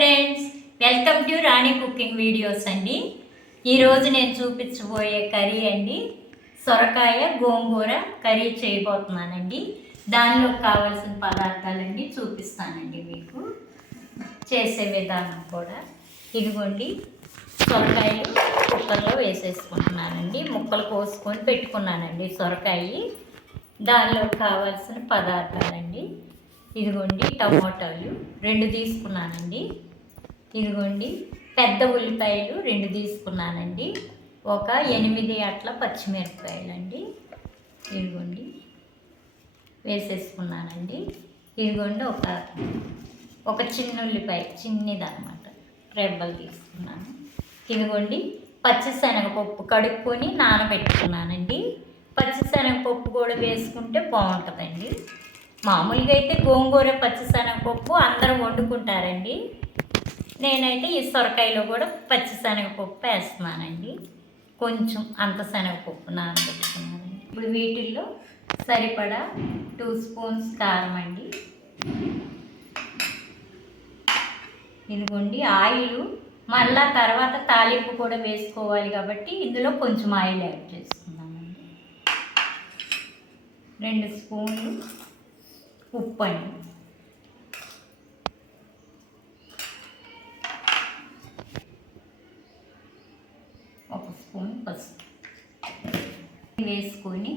Friends, welcome to Rani cooking videos అండి. ఈరోజు నేను చూపించబోయే కర్రీ అండి సొరకాయ గోంగూర కర్రీ చేయబోతున్నానండి. దానిలో కావాల్సిన పదార్థాలండి చూపిస్తానండి మీకు. చేసే విధానం కూడా ఇదిగోండి, సొరకాయలు కుక్కర్లో వేసేసుకుంటున్నానండి. ముక్కలు కోసుకొని పెట్టుకున్నానండి సొరకాయ. దానిలో కావాల్సిన పదార్థాలండి ఇదిగోండి, టమోటాలు 2 తీసుకున్నానండి. ఇదిగోండి, పెద్ద ఉల్లిపాయలు 2 తీసుకున్నానండి. ఒక 8 అట్ల పచ్చిమిరపకాయలండి ఇదిగోండి వేసేసుకున్నానండి. ఇదిగోండి, ఒక చిన్న ఉల్లిపాయ, చిన్నదన్నమాట, రెబ్బలు తీసుకున్నాను. ఇదిగోండి, పచ్చిశనగపప్పు కడుక్కొని నానబెట్టుకున్నానండి. పచ్చిశనగపప్పు కూడా వేసుకుంటే బాగుంటుందండి. మామూలుగా అయితే గోంగూర పచ్చిశనగపప్పు అందరూ వండుకుంటారండి. నేనైతే ఈ సొరకాయలో కూడా పచ్చిశనగపప్పు వేస్తున్నానండి. కొంచెం అంత శనగపప్పు నానబెట్టుకున్నానండి. ఇప్పుడు వీటిల్లో సరిపడా 2 స్పూన్స్ కారం అండి. ఇదిగోండి, ఆయిల్ మళ్ళా తర్వాత తాలింపు కూడా వేసుకోవాలి కాబట్టి ఇందులో కొంచెం ఆయిల్ యాడ్ చేసుకున్నానండి. 2 స్పూన్లు ఉప్పు అండి. ఒక స్పూన్ పసుపు వేసుకొని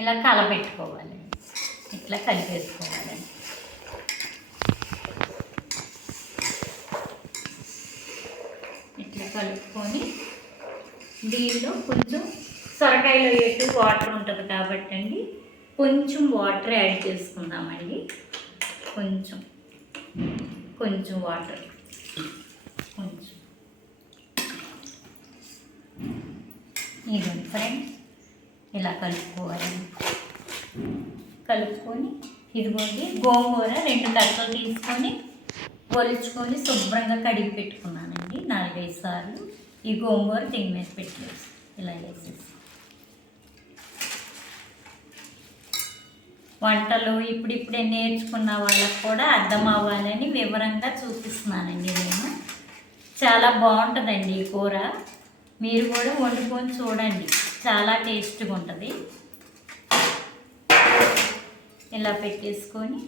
ఇలా కలబెట్టుకోవాలండి. ఇట్లా కలిపేసుకోవాలండి. ఇట్లా కలుపుకొని దీనిలో కొంచెం సొరకాయలో ఎటు వాటర్ ఉంటుంది కాబట్టి అండి కొంచెం వాటర్ యాడ్ చేసుకుందామండి. కొంచెం వాటర్, కొంచెం. ఇదిగోండి ఫ్రెండ్స్, ఇలా కలుపుకోవాలండి. కలుపుకొని ఇదిగోండి, గోంగూర 2 కట్టలు తీసుకొని ఒలుచుకొని శుభ్రంగా కడిగి పెట్టుకున్నానండి 4-5 సార్లు. ఈ గోంగూర దీని మీద పెట్టేసి ఇలా వేసేసి, వంటలు ఇప్పుడిప్పుడే నేర్చుకున్న వాళ్ళకు కూడా అర్థం అవ్వాలని వివరంగా చూపిస్తున్నానండి నేను. చాలా బాగుంటుందండి ఈ కూర. మీరు కూడా వండుకొని చూడండి, చాలా టేస్ట్గా ఉంటుంది. ఇలా పెట్టేసుకొని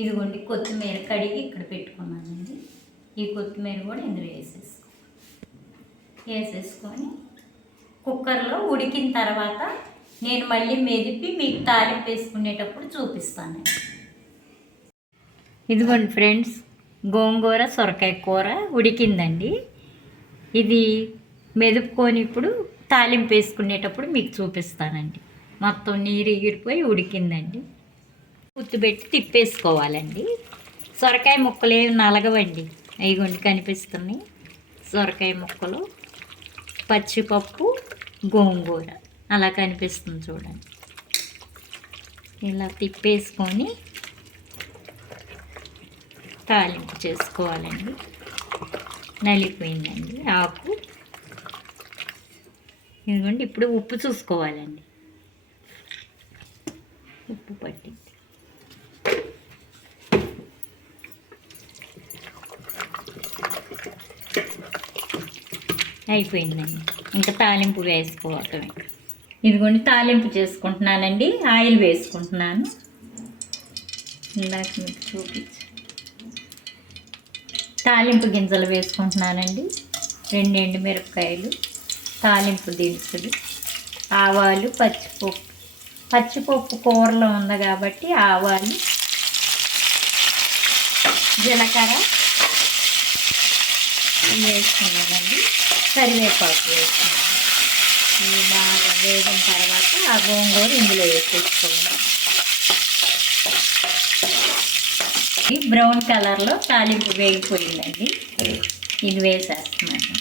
ఇదిగోండి, కొత్తిమీర కడిగి ఇక్కడ పెట్టుకున్నానండి. ఈ కొత్తిమీర కూడా ఇందులో వేసేసుకొని కుక్కర్లో ఉడికిన తర్వాత నేను మళ్ళీ మెదిపి మీకు తాలింపు వేసుకునేటప్పుడు చూపిస్తాను. ఇదిగోండి ఫ్రెండ్స్, గోంగూర సొరకాయ కూర ఉడికిందండి. ఇది మెదుపుకొని ఇప్పుడు తాలింపు వేసుకునేటప్పుడు మీకు చూపిస్తానండి. మొత్తం నీరు ఎగిరిపోయి ఉడికిందండి. ఉత్తుపెట్టి తిప్పేసుకోవాలండి. సొరకాయ ముక్కలు ఏమి నలగవండి. అయ్యిగోండి కనిపిస్తున్నాయి సొరకాయ ముక్కలు, పచ్చిపప్పు, గోంగూర అలా కనిపిస్తుంది చూడండి. ఇలా తిప్పేసుకొని తాలింపు చేసుకోవాలండి. నలిపోయిందండి ఆకు. ఇదిగోండి, ఇప్పుడు ఉప్పు చూసుకోవాలండి. ఉప్పు పట్టింది. అయిపోయిందండి, ఇంకా తాలింపు వేసుకోవటమే. ఇదిగోండి, తాలింపు చేసుకుంటున్నానండి. ఆయిల్ వేసుకుంటున్నాను. ఇందాక మీకు చూపించి తాలింపు గింజలు వేసుకుంటున్నానండి. 2 ఎండుమిరపకాయలు, తాలింపు దినుసులు, ఆవాలు, పచ్చిపప్పు కూరలో ఉంది కాబట్టి ఆవాలు, జీలకర్ర వేసుకున్నానండి. కరివేపాకు వేసుకున్నాను. ఇవి బాగా వేగిన తర్వాత ఆ గోంగూర ఇందులో వేసేసుకోవాలి. బ్రౌన్ కలర్లో తాలింపు వేగిపోయిందండి. ఇది వేసేస్తున్నాను.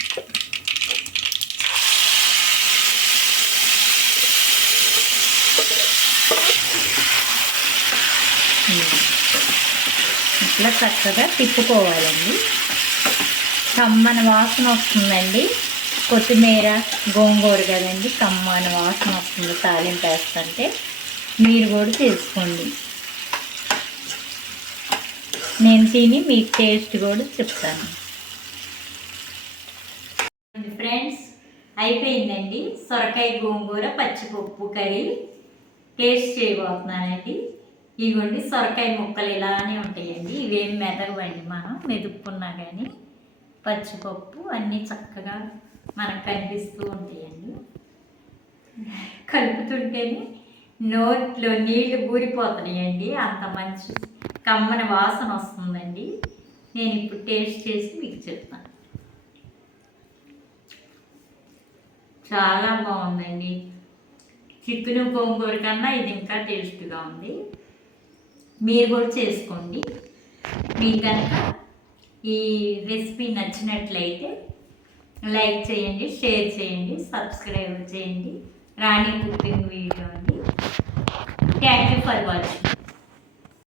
ఇట్లా చక్కగా తిప్పుకోవాలండి. కమ్మని వాసన వస్తుందండి. కొత్తిమీర గోంగూర కదండి, కమ్మని వాసన వస్తుంది తాలింపు వేస్తుంటే. మీరు కూడా చేసుకోండి. నేను తిని మీకు టేస్ట్ కూడా చెప్తాను. అయిపోయిందండి. సొరకాయ గోంగూర పచ్చిపప్పు కర్రీ టేస్ట్ చేయబోతున్నానండి. ఇవ్వండి, సొరకాయ ముక్కలు ఇలానే ఉంటాయండి. ఇవేం మెదగవండి, మనం మెదుపుకున్నా కానీ పచ్చిపప్పు అన్నీ చక్కగా మనకు కనిపిస్తూ ఉంటాయండి. కలుపుతుంటేనే నోట్లో నీళ్లు ఊరిపోతున్నాయండి, అంత మంచి కమ్మని వాసన వస్తుందండి. నేను ఇప్పుడు టేస్ట్ చేసి మీకు చెప్తాను. చాలా బాగుందండి. చికెన్ గోంగూర కన్నా ఇది ఇంకా టేస్ట్గా ఉంది. మీరు కూడా చేసుకోండి. మీకు కనుక ఈ రెసిపీ నచ్చినట్లయితే లైక్ చేయండి, షేర్ చేయండి, సబ్స్క్రైబ్ చేయండి. రాణి కుకింగ్ వీడియో అండి. Thank you for watching.